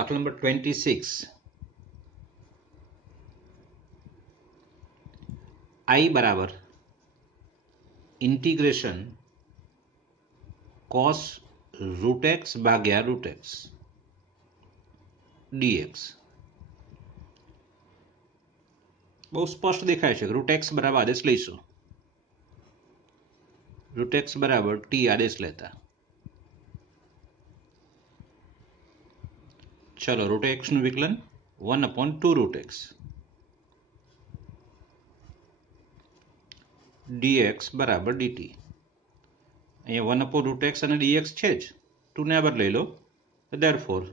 દાખલા number 26 I બરાબર integration cos root x ભાગ્યા રૂટ એક્સ dx બહુ સ્પષ્ટ દેખાય છે. રૂટ એક્સ બરાબર આદેશ લઈશું. રૂટ એક્સ બરાબર ટી આદેશ લેતા ચલો રૂટ એક્સ નું વિકલન 1/2 રૂટ એક્સ dx બરાબર dt. અહીંયા 1 રૂટ એક્સ અને dx છે જ, 2 ને આગળ લઈ લો, therefore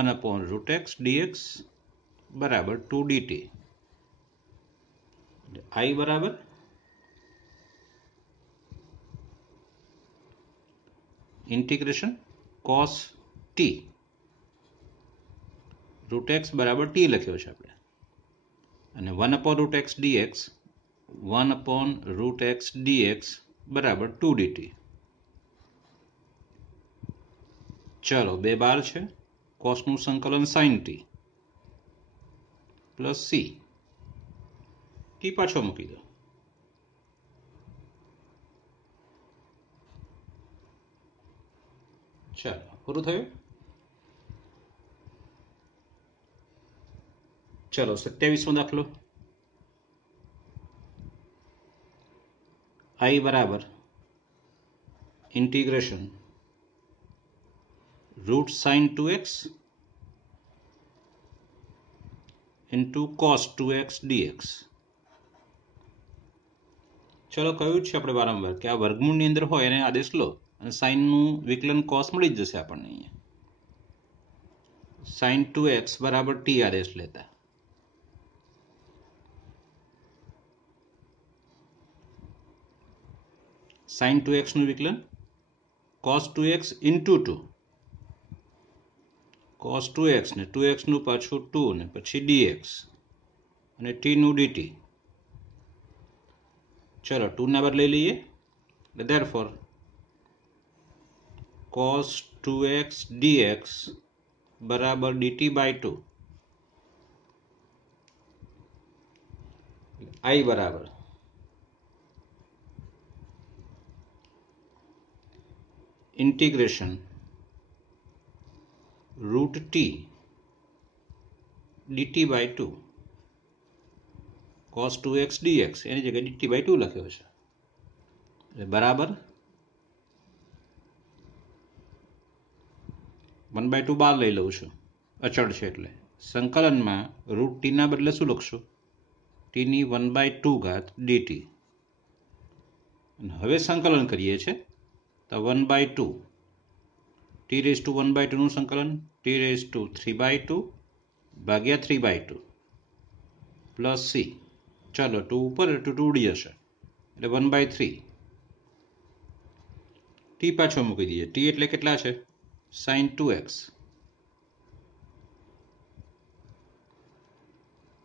1 રૂટ એક્સ dx બરાબર 2 dt. I બરાબર integration cos t root x બરાબર t લખ્યો છે આપણે, અને 1 root x dx 1 root x dx બરાબર 2 dt. ચલો બે બાર છે, cos નું સંકલન sin t plus c, t પાછો મૂકી દો. ચાલો પૂરું થયું. ચલો 27મો દાખલો. I બરાબર integration root sin 2x into cos 2x dx. ચલો કહ્યું છે આપણે વારંવાર કે આ વર્ગમૂળની અંદર હોય એને આદેશ લો અને sin નું વિકલન cos મળી જ જશે આપણને. અહીંયા sin 2x બરાબર t આદેશ લેતા sin 2x નું વિકલન cos 2x into 2, cos 2x ને 2x નું પાછું 2 ને પછી dx અને t નું dt. ચલો 2 ને બહાર લઈ લઈએ, therefore cos 2x dx બરાબર dt by 2. I બરાબર integration root t dt by 2 cos 2x dx એની જગ્યાએ dt by 2 લખ્યો છે, બરાબર 1/2 બહાર લઈ લઉં છું, અચળ છે એટલે સંકલનમાં રૂટ t ના બદલે શું લખશું, t ની 1/2 ઘાત dt. હવે સંકલન કરીએ છીએ તો 1/2 t raised to 1/2 નું સંકલન t raised to 3/2 ભાગ્યા 3/2 પ્લસ c. ચાલો 2 ઉપર 2 ઉડી જશે એટલે 1/3. t પાછો મૂકી દઈએ, t એટલે કેટલા છે, sin 2x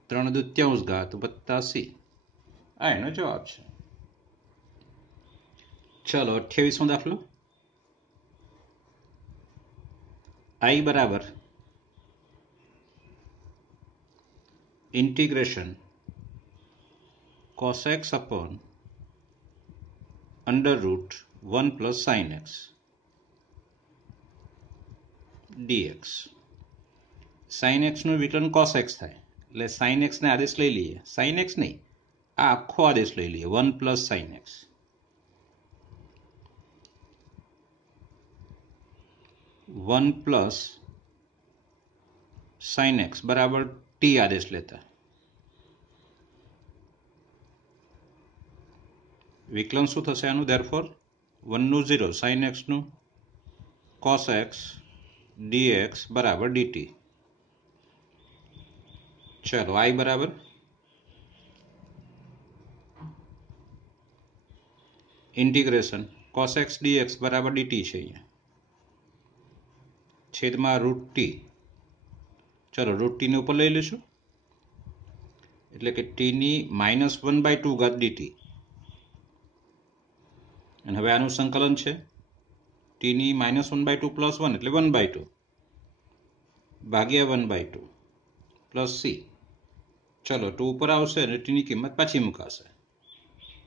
3/2 ઘાત વત્તા c. આ એનો જવાબ છે. ચલો 28મો દાખલો. I બરાબર integration cos x upon under root 1 plus sin x dx. sin x નું વિકલન cos x થાય એટલે sin x ને આદેશ લઈ લઈએ, sin x નહીં આ આખો આદેશ લઈ લઈએ 1 plus sin x. One plus sin x बराबर t आदेश लेता विकलन शू थशे आनु, therefore 1 નું 0 sin x નું cos x dx बराबर dt. चलो I बराबर इंटीग्रेशन cos x dx बराबर dt છે અહીંયા છેદમાં રૂટ ટી. ચલો રૂટ ટી ને ઉપર લઈ લઈશું એટલે કે ટી ની -1/2 ઘાત dt. અને હવે આનું સંકલન છે ટી ની -1/2 + 1 એટલે 1/2 ભાગ્યા 1/2 પ્લસ સી. ચલો 2 ઉપર આવશે અને ટીની કિંમત પાછી મુકાશે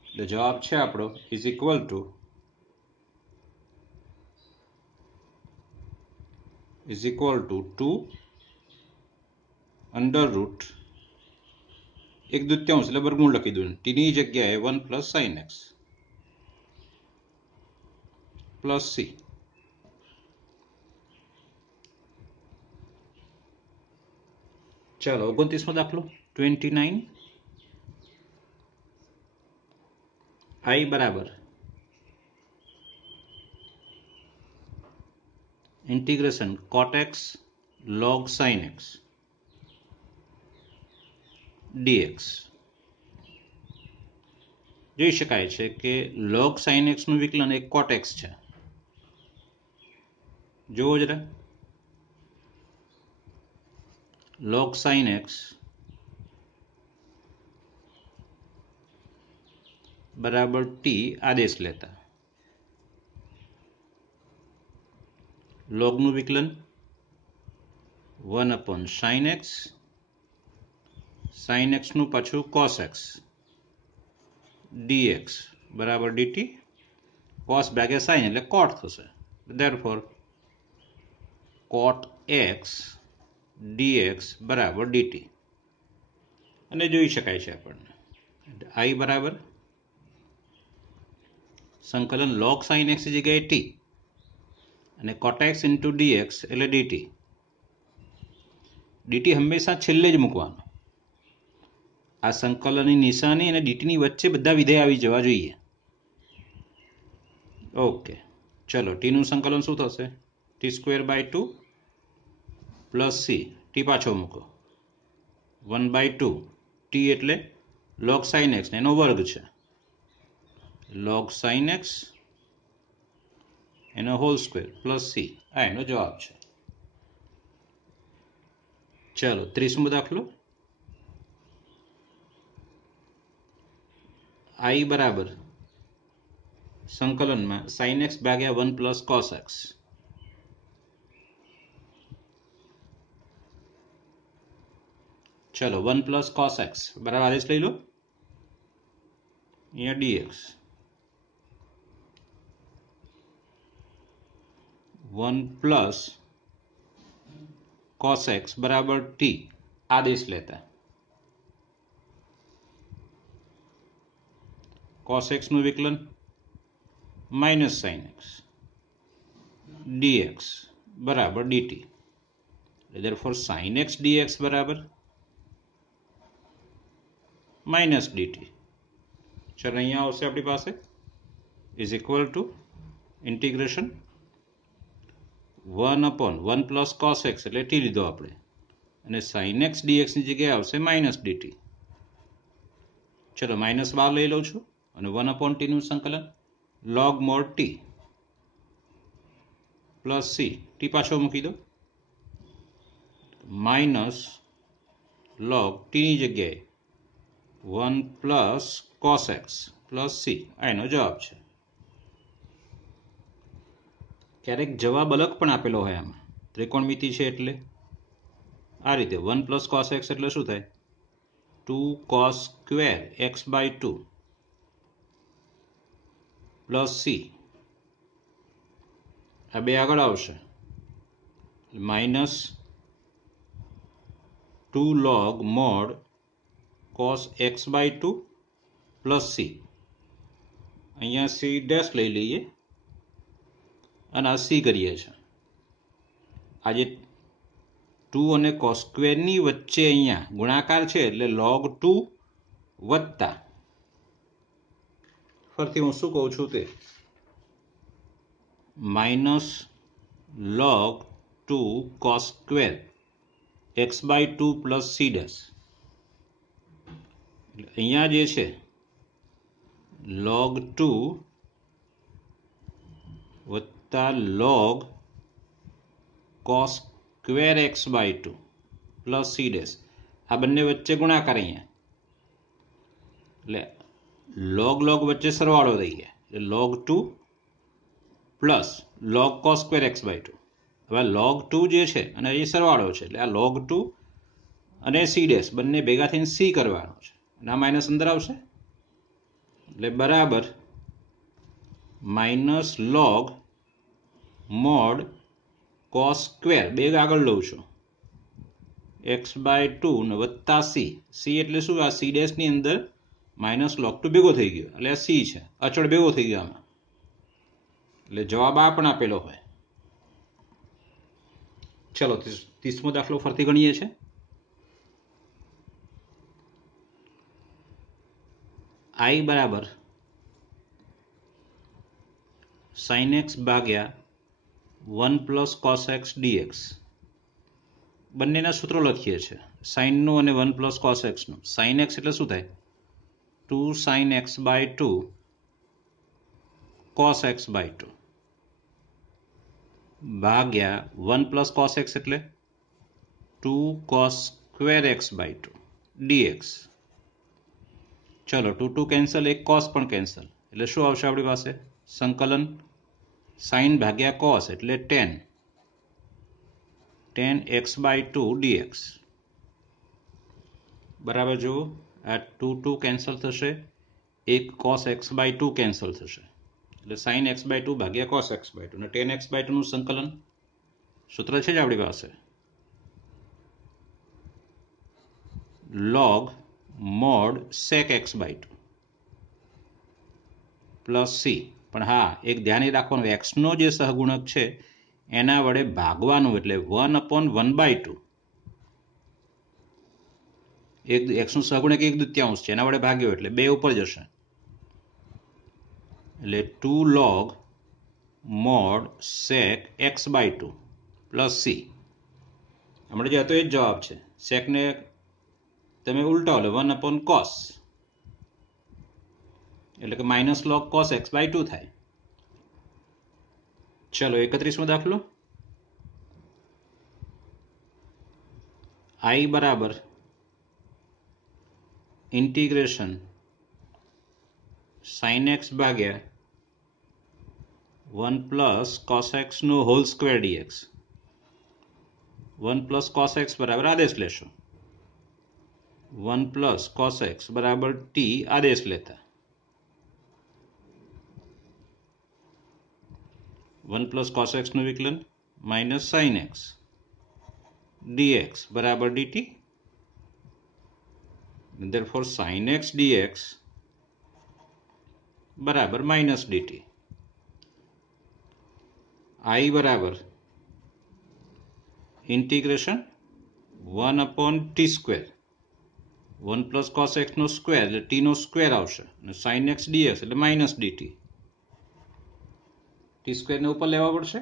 એટલે જવાબ છે આપણો is equal to is equal to 2 under route 1/2 એટલે વર્ગમૂળ લખી દઉં. ટીની જગ્યાએ 1 plus sign x plus C. ચાલો 29મો દાખલો 29. i બરાબર integration cot x log sin x dx. જોઈ શકાય છે કે log sin x નું વિકલન એક cot x છે. જોવો જરા log sin x બરાબર t આદેશ લેતા log નું વિકલન 1/sin x sin x નું પાછું cos x dx બરાબર dt. cos ભાગ્યા sin એટલે cot થશે. therefore cot x dx બરાબર dt. અને જોઈ શકાય છે આપણને i બરાબર સંકલન log sin x જગ્યાએ t અને cot x into dx એટલે dt. dt હંમેશા છેલ્લે જ મૂકવાનું. આ સંકલનની નિશાની અને dt ની વચ્ચે બધા વિધેય આવી જવા જોઈએ. ઓકે ચલો t નું સંકલન શું થશે t²/2 પ્લસ c. t પાછો મૂકો 1/2 t એટલે log sin x એનો વર્ગ છે log sin x એનો હોલ સ્ક્વેર પ્લસ સી. આ એનો જવાબ છે. ચાલો 30મો દાખલો i બરાબર સંકલનમાં sin x ભાગ્યા 1 પ્લસ cos x. ચલો 1 પ્લસ cos x બરાબર આદેશ લઈ લો અહીંયા dx 1 પ્લસ cos x બરાબર t આદેશ લેતા cos x નું વિકલન માઇનસ sin x dx બરાબર dt. therefore sin x dx બરાબર માઇનસ dt. ચલો અહીંયા આવશે આપણી પાસે is equal to integration 1/1 plus cos x એટલે t લીધો આપણે અને sin x dx ની જગ્યાએ આવશે માઇનસ dt. ચલો માઇનસ 12 લઈ લઉં છું અને 1/t નું સંકલન log mod t plus c. t પાછો મૂકી દો માઇનસ log t ની જગ્યાએ 1 plus cos x plus c. આ એનો જવાબ છે. ક્યારેક જવાબ અલગ પણ આપેલો હોય આમાં ત્રિકોણમિતિ છે એટલે આ રીતે 1 પ્લસ cos x એટલે શું થાય 2 cos square x/2 plus c. આ બે આગળ આવશે minus 2 log mod cos x/2 plus c. અહીંયા c ડેશ લઈ લઈએ અને આ c કરીએ છીએ. આજે 2 અને cos સ્ક્વેરની વચ્ચે અહીંયા ગુણાકાર છે એટલે log 2 વત્તા ફરીથી હું શું કહું છું તે minus log 2 cos square x/2 plus c dash. અહીંયા જે છે log 2 વત્તા log cos square x/2 plus c dash. આ બંને વચ્ચે ગુણાકાર અહીંયા એટલે log log વચ્ચે સરવાળો થઈ ગયા એટલે log 2 plus log cos square x/2 હવે log 2 જે છે અને એ સરવાળો છે એટલે આ log 2 અને c ડેશ બંને ભેગા થઈને c કરવાનો છે અને આ માઇનસ અંદર આવશે એટલે બરાબર minus log mod cos square બે આગળ લઉં છું x/2 ને વત્તા c એટલે શું આ c ડેશ ની અંદર માઇનસ log 2 ભેગો થઈ ગયો એટલે આ c છે અચળ ભેગો થઈ ગયો આમાં એટલે જવાબ આ પણ આપેલો હોય. ચલો 30મો દાખલો ફરીથી ગણીએ છીએ. I બરાબર sin x ભાગ્યા 1 પ્લસ cos x dx બંનેના સૂત્રો લખીએ છીએ sin નું અને 1 પ્લસ cos x નું. sin x એટલે શું થાય 2 sin x/2 cos x/2 ભાગ્યા 1 પ્લસ cos x એટલે 2 cos સ્ક્વેર x/2 dx. ચલો 2 2 કેન્સલ, એક cos પણ કેન્સલ એટલે શું આવશે આપણી પાસે સંકલન sin ભાગ્યા cos એટલે tan x/2 dx બરાબર. જુઓ આ 2 2 કેન્સલ થશે, એક cos x/2 કેન્સલ થશે એટલે sin x/2 ભાગ્યા cos x/2 અને tan x/2 નું સંકલન સૂત્ર છે જ આપણી પાસે log mod sec x/2 plus c. પણ હા એક ધ્યાન રાખવાનું x નો જે સહગુણક છે એના વડે ભાગવાનું એટલે 1/1/2 એક x નું સહગુણક 1/2 છે એના વડે ભાગ્યો એટલે 2 ઉપર જશે એટલે 2 log mod sec x/2 plus c. હમણાં જે હતો એ જ જવાબ છે. sec ને તમે ઉલટાવો એટલે 1/cos એટલે કે માઇનસ log cos x/2 થાય. ચલો 31મો દાખલો. I બરાબર ઇન્ટિગ્રેશન sin x ભાગ્યા 1 પ્લસ cos x નો whole square dx 1 plus cos x બરાબર આદેશ લેશો 1 પ્લસ cos x બરાબર t આદેશ લેતા 1 પ્લસ cos x નું વિકલન માઇનસ sin x dx બરાબર dt. therefore sin x dx બરાબર માઇનસ dt. I બરાબર integration 1/t square 1 plus cos x નો સ્ક્વેર એટલે t નો સ્ક્વેર આવશે અને sin x dx એટલે માઇનસ dt. t સ્ક્વેર ને ઉપર લેવા પડશે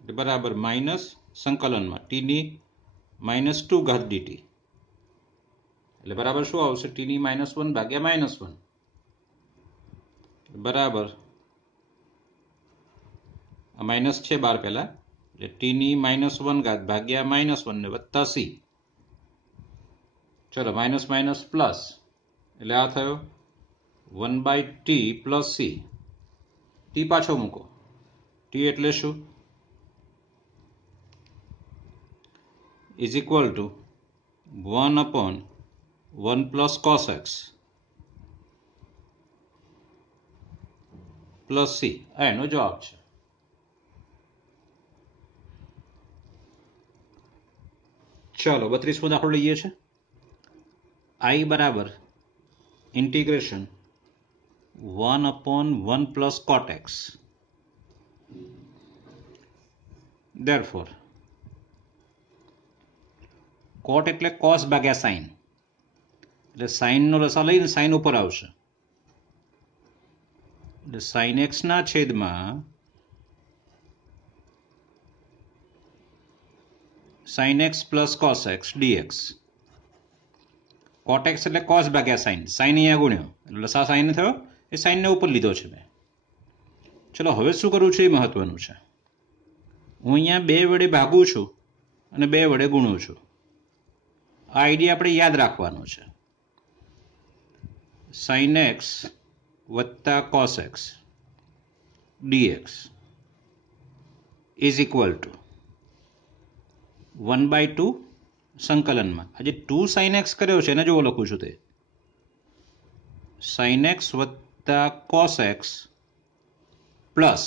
એટલે બરાબર માઇનસ સંકલનમાં t ની -2 ઘાત dt એટલે બરાબર શું આવશે t ની -1 ભાગ્યા -1 બરાબર આ માઇનસ છે બાર પહેલા એટલે t ની -1 ઘાત ભાગ્યા -1 ને વત્તા c. ચલો માઇનસ માઇનસ પ્લસ એટલે આ થયો 1/t પ્લસ c. t પાછો મૂકો t એટલે શું is equal to 1/1 plus cos x plus c. આ એનો જવાબ છે. ચલો 32મો દાખલો લઈએ છે. I બરાબર integration 1/1 plus cot x. therefore cot એટલે cos ભાગ્યા sin એટલે sin નો લસા લઈને sin ઉપર આવશે એટલે sin x ના છેદમાં sin x plus cos x dx. cot x એટલે cos ભાગ્યા sin અહીંયા ગુણ્યો એટલે લસા sin થયો એ sin ને ઉપર લીધો છે મેં. ચલો હવે શું કરવું છે એ મહત્વનું છે. હું અહીંયા 2 વડે ભાગું છું અને 2 વડે ગુણું છું. આ આઈડિયા આપણે યાદ રાખવાનો છે. sin x વત્તા cos x dx is equal to 1/2 સંકલનમાં આ જે 2 sin x કર્યો છે એને જો લખું છું તે sin x વત્તા cos x plus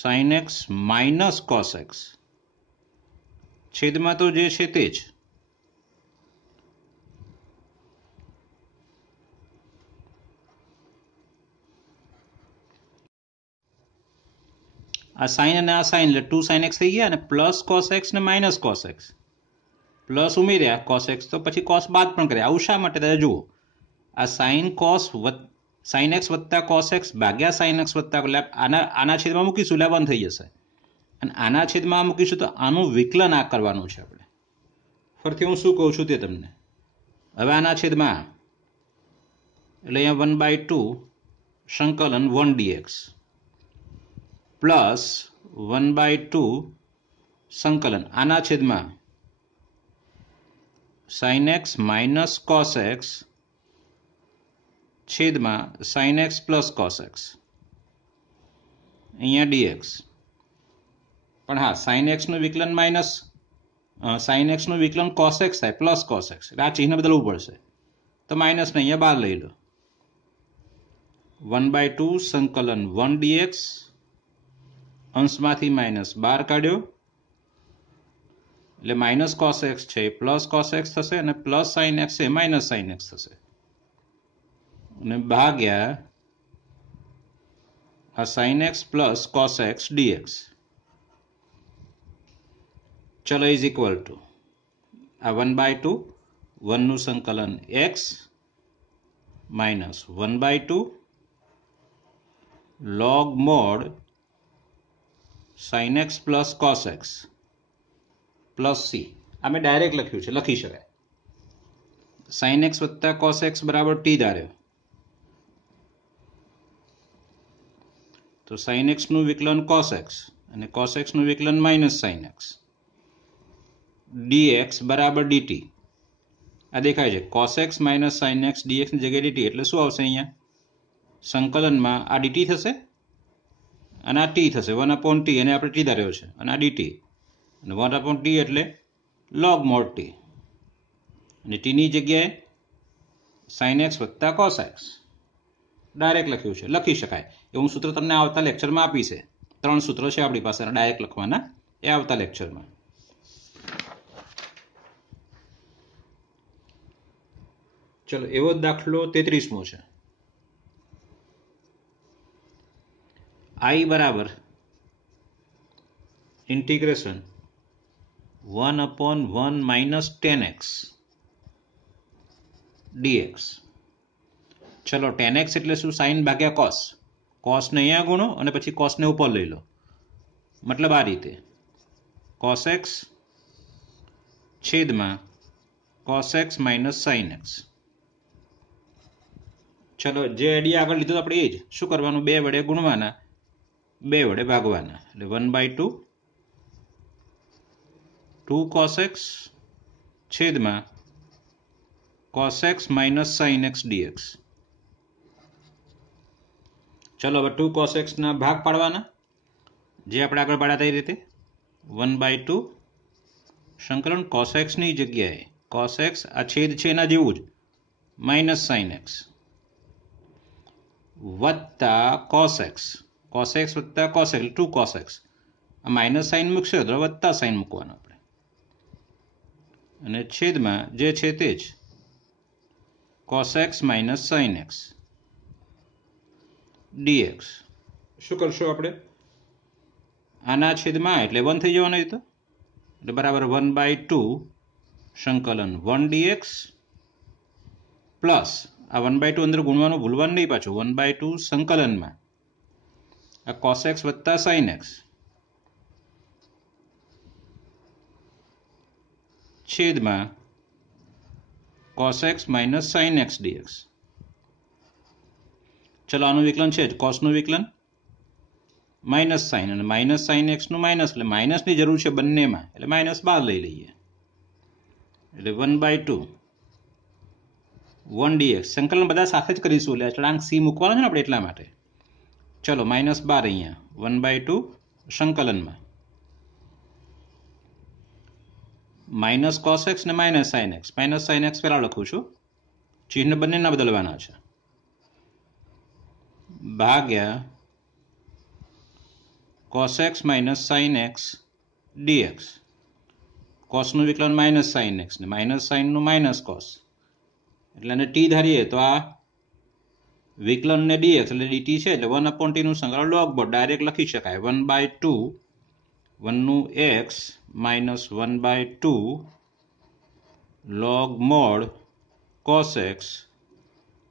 sin x minus cos x છેદમાં તો જે છે તે જ આ સાઇન અને આ સાઇન એટલે 2 sin x થઈ ગયા અને પ્લસ cos x ને માઇનસ cos x પ્લસ ઉમેર્યા cos x તો પછી cos બાદ પણ કર્યા આવું શા માટે તમે જુઓ આ sin x વત્તા cos x ભાગ્યા sin x વત્તા આના છેદમાં મૂકીશું એટલે 1 થઈ જશે અને આના છેદમાં મૂકીશું તો આનું વિકલન આ કરવાનું છે આપણે ફરીથી હું શું કહું છું તે તમને હવે આના છેદમાં એટલે અહીંયા 1/2 સંકલન 1 dx પ્લસ 1/2 સંકલન આના છેદમાં sin x minus cos x છેદમાં sin x plus cos x અહીંયા dx પણ હા sin x નું વિકલન માઇનસ sin x નું વિકલન cos x થાય પ્લસ cos x એટલે આ ચિહ્ન બદલવું પડશે તો માઇનસ ને અહીંયા બહાર લઈ લો 1/2 સંકલન 1 dx અંશમાંથી માઇનસ બહાર કાઢ્યો એટલે માઇનસ cos x છે પ્લસ cos x થશે અને પ્લસ sin x છે માઇનસ sin x થશે અને ભાગ્યા આ sin x plus cos x dx ચલો ઇઝ ઇક્વલ ટુ આ 1/2 1 નું સંકલન x minus 1/2 log mod sin x plus cos x plus c આ મેં ડાયરેક્ટ લખ્યું છે લખી શકાય sin x વત્તા cos x બરાબર t ધાર્યો તો sin x નું વિકલન cos x અને cos x નું વિકલન માઇનસ sin x dx બરાબર dt આ દેખાય છે cos x minus sin x dx ની જગ્યાએ dt એટલે શું આવશે અહીંયા સંકલનમાં આ dt થશે અને આ t થશે 1/t અને આપણે t ધાર્યો છે અને આ dt અને 1/t એટલે log mod t અને t ની જગ્યાએ sin x વત્તા cos x ડાયરેક્ટ લખ્યું છે લખી શકાય એવું સૂત્ર તમને આવતા લેક્ચરમાં આપી છે 3 સૂત્રો છે આપણી પાસે ડાયરેક્ટ લખવાના એ આવતા લેક્ચરમાં ચલો એવો દાખલો 33મો છે I બરાબર ઇન્ટિગ્રેશન 1/1 માઇનસ 10x dx ચલો 10x એટલે શું સાઇન ભાગ્યા cos cos ને અહીંયા ગુણો અને પછી cos ને ઉપર લઈ લો મતલબ આ રીતે cos x છેદમાં cos x minus sin x ચલો જે આઈડિયા આગળ લીધો આપણે એ જ શું કરવાનું 2 વડે ગુણવાના 2 વડે ભાગવાના એટલે 1/2 2 cos x છેદમાં cos x minus sin x dx ચલો હવે 2 cos x ના ભાગ પાડવાના જે આપણે આગળ પાડ્યા તે રીતે 1/2 સંકલન cos x ની જગ્યાએ cos x આ છેદ છે એના જેવું જ માઇનસ sin x વત્તા cos x વત્તા cos x 2 cos x આ માઇનસ સાઇન મૂકશે તો વત્તા સાઇન મૂકવાનું આપણે અને છેદમાં જે છે તે જ cos x minus sin x dx શું કરશું આપણે આના છેદમાં એટલે 1 થઈ જવાનું તો એટલે બરાબર 1/2 સંકલન 1 dx પ્લસ આ 1/2 અંદર ગુણવાનું ભૂલવાનું નહીં પાછું 1/2 સંકલનમાં આ cos x વત્તા sin x છેદમાં cos x minus sin x dx ચલો આનું વિકલન છે જ cos નું વિકલન માઇનસ sin અને માઇનસ sin x નું માઇનસ એટલે માઇનસની જરૂર છે બંનેમાં એટલે માઇનસ બહાર લઈ લઈએ એટલે 1/2 1 dx સંકલન બધા સાથે જ કરીશું એટલે અચળાંક c મૂકવાનો છે ને આપણે એટલા માટે ચલો -12 અહીંયા 1/2 સંકલનમાં માઇનસ કોસ એક્સ ને minus sine x. Minus sine x પહેલા લખું છું, ચિહ્ન બંનેના બદલવાના છે, ભાગ્યા cos x minus sine x dx. કોસનું વિકલન માઇનસ સાઇન એક્સ ને માઇનસ સાઇનનું માઇનસ કોસ, એટલે એને ટી ધારીએ તો આ વિકલન ને ડીએક્સ એટલે ડીટી છે, એટલે 1/t નું સંકલન log બોર્ડ ડાયરેક્ટ લખી શકાય 1/2 1નું x minus 1/2 log mod cos x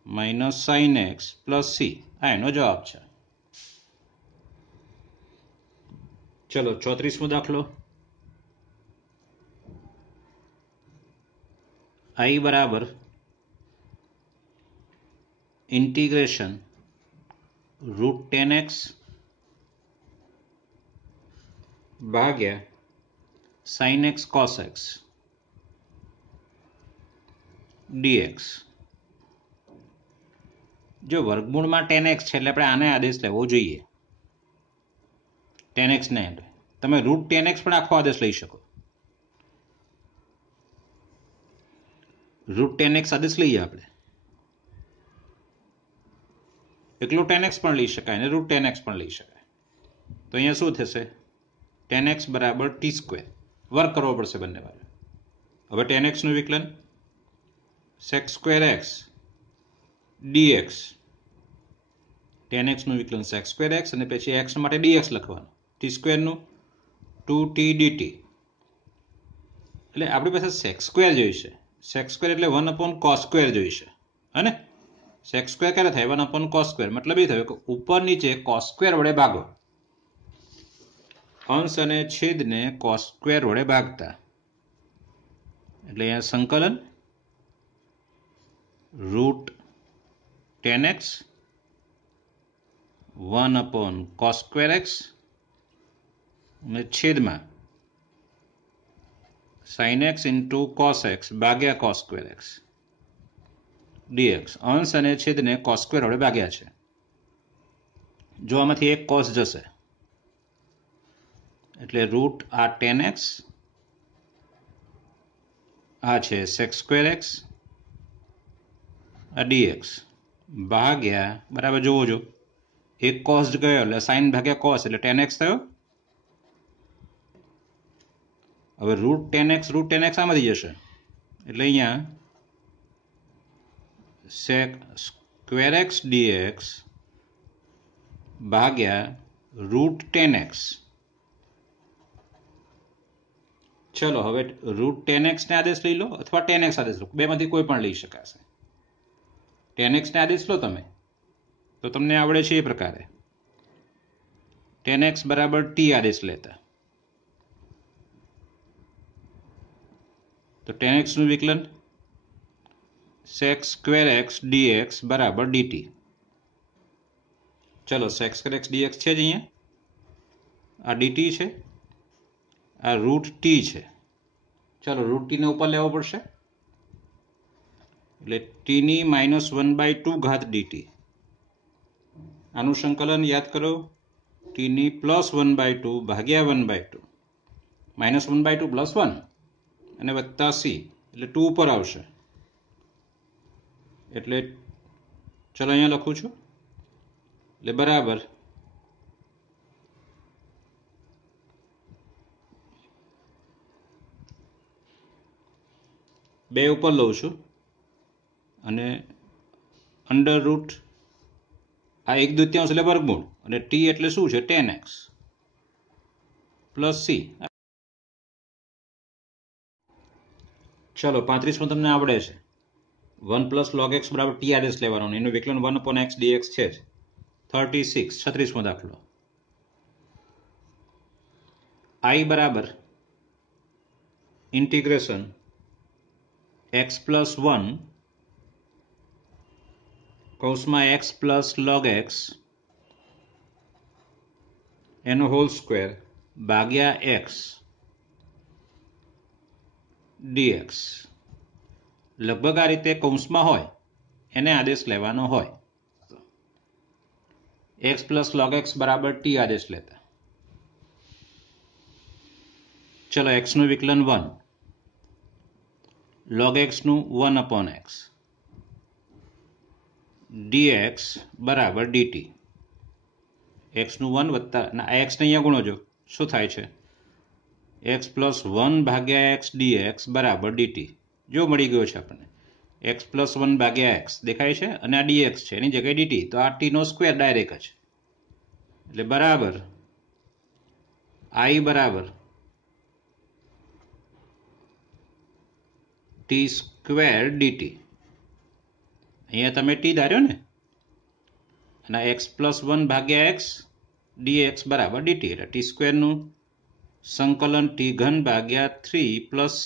minus sine x plus C. આ એનો જવાબ છે. ચલો 34મો દાખલો. I બરાબર ઇન્ટિગ્રેશન √10x ભાગ્યા sin x cos x dx. જો વર્ગમૂળમાં 10x છે એટલે આપણે આને આદેશ લેવો જોઈએ, 10x ને. તમે √10x પણ આખો આદેશ લઈ શકો. √10x આદેશ લઈએ આપણે, એકલો 10x પણ લઈ શકાય અને √10x પણ લઈ શકાય. તો અહીંયા શું થશે? 10x બરાબર t². વર્ગ કરવો પડશે બંને બાજુ. હવે 10x નું વિકલન sec²x dx. 10x નું વિકલન sec²x અને પછી x માટે dx લખવાનું, t² નું 2t dt. એટલે આપણી પાસે sec² જોઈશે. sec² એટલે 1/cos² જોઈશે, હે? sec² ક્યારે થાય? 1/cos². મતલબ એ થયો કે ઉપર નીચે cos² વડે ભાગો, અંશ અને છેદને cos² વડે ભાગતા. એટલે અહીંયા સંકલન √10x 1/cos²x અને છેદમાં sin x into cos x ભાગ્યા cos²x dx. અંશ અને છેદને cos² વડે ભાગ્યા છે. જો આમાંથી એક cos જશે એટલે રૂટ આ 10x, આ છે sec²x, આ dx ભાગ્યા બરાબર જોવો જો એક cos ગયો એટલે sin ભાગ્યા cos એટલે 10x થયો. હવે √10x આમાંથી જશે એટલે અહીંયા sec²x dx ભાગ્યા √10x. ચલો હવે √10x ને આદેશ લઈ લો અથવા 10x આદેશ લો, બેમાંથી કોઈ પણ લઈ શકાશે. 10x ને આદેશ લો તમે તો તમને આવડે છે એ પ્રકારે 10x બરાબર t આદેશ લેતા. તો 10x નું વિકલન sec²x dx બરાબર dt. ચલો sec²x dx છે જ અહીંયા, આ dt છે, આ √t છે. ચલો √t ને ઉપર લેવો પડશે એટલે t ની -1/2 ઘાત dt. આનું સંકલન યાદ કરો, t ની +1/2 ભાગ્યા 1/2, -1/2 +1 અને વત્તા c એટલે 2 ઉપર આવશે. એટલે ચલો અહીંયા લખું છું, એટલે બરાબર બે ઉપર લઉં છું અને અંડર રૂટ આ 1/2 એટલે વર્ગમૂળ અને t એટલે શું છે 10x પ્લસ c. ચલો 35માં તમને આવડે છે 1 log x બરાબર t આદેશ લેવાનો, એનું વિકલન 1/x dx છે જ. 36મો દાખલો. I બરાબર ઇન્ટિગ્રેશન x + 1 કૌંસમાં x + log x એનો હોલ સ્ક્વેર ભાગ્યા x dx. લગભગ આ રીતે કૌંસમાં હોય એને આદેશ લેવાનો હોય. x + log x બરાબર t આદેશ લેતા. ચલો x નું વિકલન 1 log x નું 1/x dx બરાબર dt. x નું 1 વત્તા x ને અહીંયા ગુણો જો શું થાય છે x પ્લસ 1 ભાગ્યા x dx બરાબર dt. જો મળી ગયો છે આપણને x પ્લસ 1 ભાગ્યા x દેખાય છે અને આ dx છે એની જગ્યાએ dt, તો આ t નો સ્ક્વેર ડાયરેક્ટ જ એટલે બરાબર I બરાબર t સ્ક્વેર dt. અહીંયા તમે t ધાર્યો ને અને x પ્લસ 1 ભાગ્યા x dx બરાબર dt એટલે t સ્ક્વેરનું સંકલન t ઘન ભાગ્યા 3 પ્લસ c.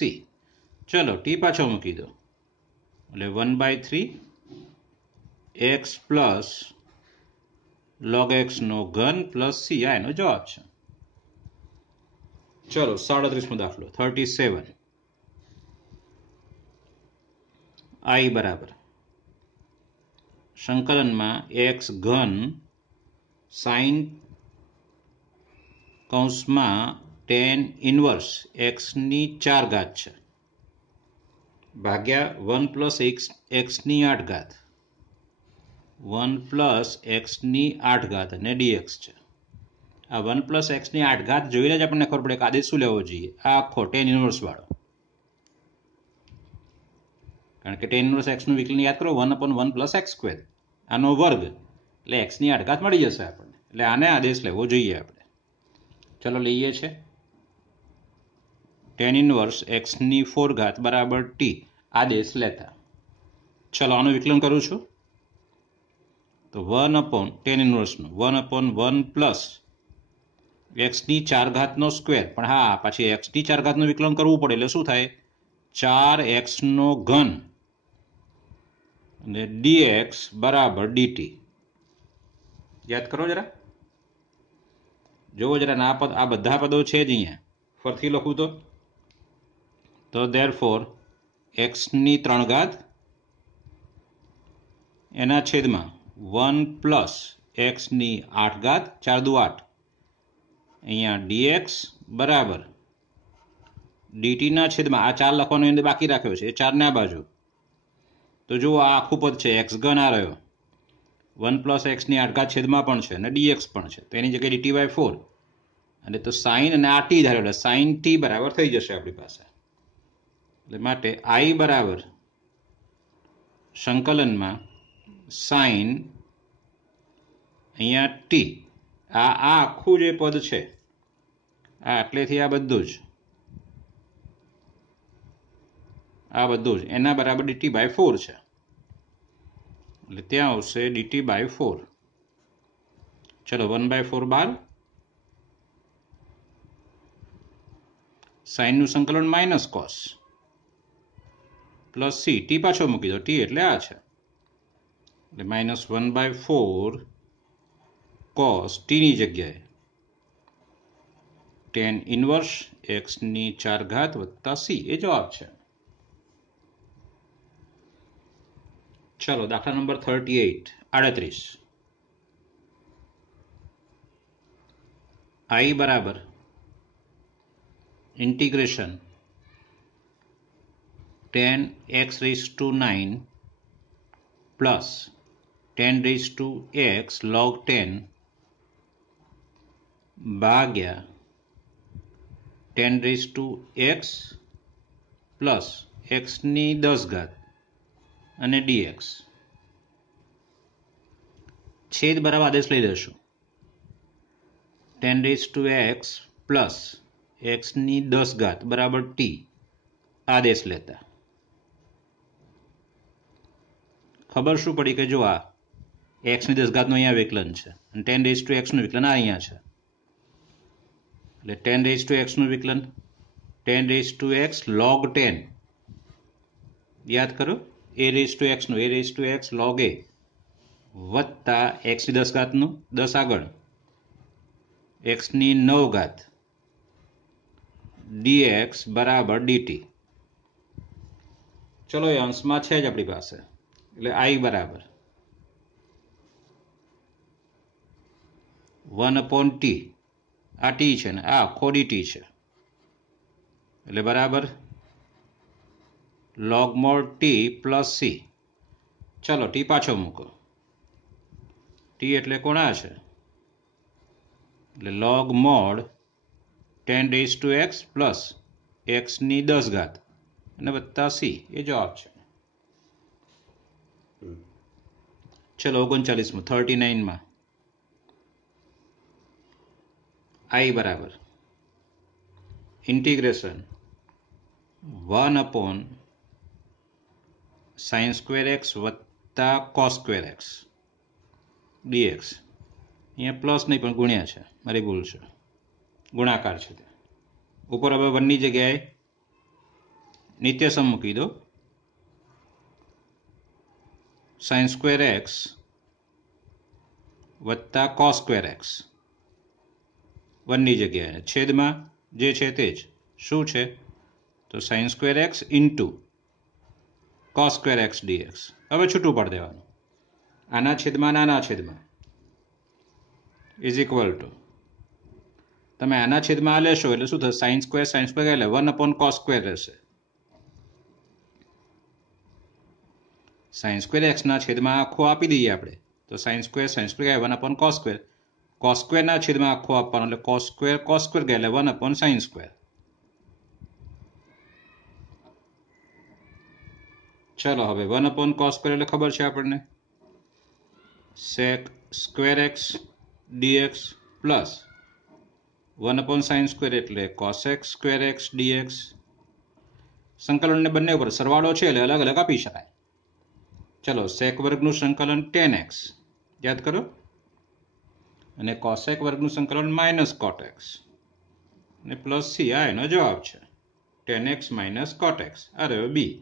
ચલો t પાછો મૂકી દો એટલે 1/3 x પ્લસ log x નો ઘન પ્લસ c આ એનો જવાબ છે. ચલો 37મો દાખલો 37. I બરાબર સંકલનમાં x ઘન sin કૌંસમાં tan ઇન્વર્સ x ની 4 ઘાત છે ભાગ્યા 1 પ્લસ x ની 8 ઘાત 1 પ્લસ x ની 8 ઘાત અને dx છે. આ 1 પ્લસ x ની 8 ઘાત જોઈને જ આપણને ખબર પડે કે આદેશ શું લેવો જોઈએ. આ આખો tan ઇન્વર્સ વાળો, કારણ કે tan ઇન્વર્સ x નું વિકલન યાદ કરો 1/1 પ્લસ x સ્ક્વેર આનો વર્ગ એટલે x ની 8 ઘાત મળી જશે આપણને. એટલે આને આદેશ લેવો જોઈએ આપણે. ચલો લઈએ છે tan ઇન્વર્સ x ની 4 ઘાત બરાબર t આદેશ લેતા. ચલો આનું વિકલન કરું છું તો 1/tan ઇન્વર્સનું 1/1 પ્લસ x ની 4 ઘાતનો સ્ક્વેર, પણ હા પાછી x ની 4 ઘાતનું વિકલન કરવું પડે એટલે શું થાય 4x નો ઘન અને dx બરાબર dt. યાદ કરો જરા, જોવો જરા આ પદ આ બધા પદો છે જ અહીંયા. ફરીથી લખું તો therefore x ની 3 ઘાત એના છેદમાં 1 પ્લસ x ની 8 ઘાત 4 દુ 8 અહીંયા dx બરાબર dt ના છેદમાં આ 4 લખવાનો અંદર બાકી રાખ્યો છે એ 4 ને આ બાજુ, તો જુઓ આ આખું પદ છે x ઘન આ રહ્યો 1 પ્લસ x ની 8 ઘાત છેદમાં પણ છે અને dx પણ છે, તો એની જગ્યાએ dt/4 અને તો સાઇન અને આ t ધારેલો સાઇન t બરાબર થઈ જશે આપણી પાસે. એટલે માટે I બરાબર સંકલનમાં સાઇન અહીંયા t આ આખું જે પદ છે આ એટલેથી આ બધું જ એના બરાબર dt/4 છે એટલે ત્યાં આવશે dt/4. ચલો 1/4 બાર, સાઇનનું સંકલન minus cos plus c, t પાછો મૂકી દો t એટલે આ છે એટલે -1/4 cos t ની જગ્યાએ tan ઇન્વર્સ x ની 4 ઘાત વત્તા c એ જવાબ છે. ચલો દાખલા નંબર 38. I બરાબર integration tan x⁹ plus tan x log 10 ભાગ્યા tan x પ્લસ x ની 10 ઘાત અને dx. છેદ બરાબર આદેશ લઈ લેશું tan x પ્લસ x ની 10 ઘાત બરાબર t આદેશ લેતા. ખબર શું પડી કે જો આ x ની 10 ઘાતનું અહીંયા વિકલન છે અને tan x નું વિકલન આ અહીંયા છે એટલે tan x નું વિકલન tan x log 10 યાદ કરો a⁴ નું a⁴ log a વત્તા x ની 10 ઘાતનું 10 આગળ x ની 9 ઘાત dx બરાબર dt. ચલો એ અંશમાં છે જ આપણી પાસે એટલે I બરાબર 1/t આ t છે ને આ આખો dt છે એટલે બરાબર log mod t plus C. ચલો ટી પાછો મૂકો. ટી એટલે કોણ આ છે એટલે log mod 10 raise to x plus એક્સની 10 ઘાત અને વત્તા સી એ જવાબ છે. ચલો 39માં 39માં i બરાબર ઇન્ટિગ્રેશન 1 sin સ્ક્વેર એક્સ વત્તા cos સ્ક્વેર એક્સ dx. અહીંયા પ્લસ નહીં પણ ગુણ્યા છે, મારી ભૂલ છે, ગુણાકાર છે. ઉપર હવે 1 ની જગ્યાએ નિત્યસમ મૂકી દો. sin સ્ક્વેર એક્સ વત્તા cos સ્ક્વેર એક્સ 1 ની જગ્યાએ છેદમાં જે છે તે જ શું છે તો sin square x into cos square x dx. હવે છૂટું પાડી દેવાનું. આના છેદમાં આના છેદમાં ઇઝ ઇક્વલ ટુ તમે આના છેદમાં આ લેશો એટલે શું થશે sin સ્ક્વેર એટલે 1 cos સ્ક્વેર રહેશે. sin સ્ક્વેર એક્સના છેદમાં આખો આપી દઈએ આપણે તો sin square 1 cos square. cos સ્ક્વેરના છેદમાં આખો આપવાનો એટલે cos સ્ક્વેર એટલે 1 sin સ્ક્વેર. ચલો હવે 1 cos સ્ક્વેર એટલે ખબર છે આપણને sec square x dx plus 1 sin square એટલે cosec સ્ક્વેર એક્સ dx. સંકલનને બંને ઉપર સરવાળો છે એટલે અલગ અલગ આપી શકાય. ચલો sec વર્ગનું સંકલન 10x યાદ કરો અને cosec વર્ગનું સંકલન -cot x અને પ્લસ સી આ એનો જવાબ છે 10x - cot x. અરે બી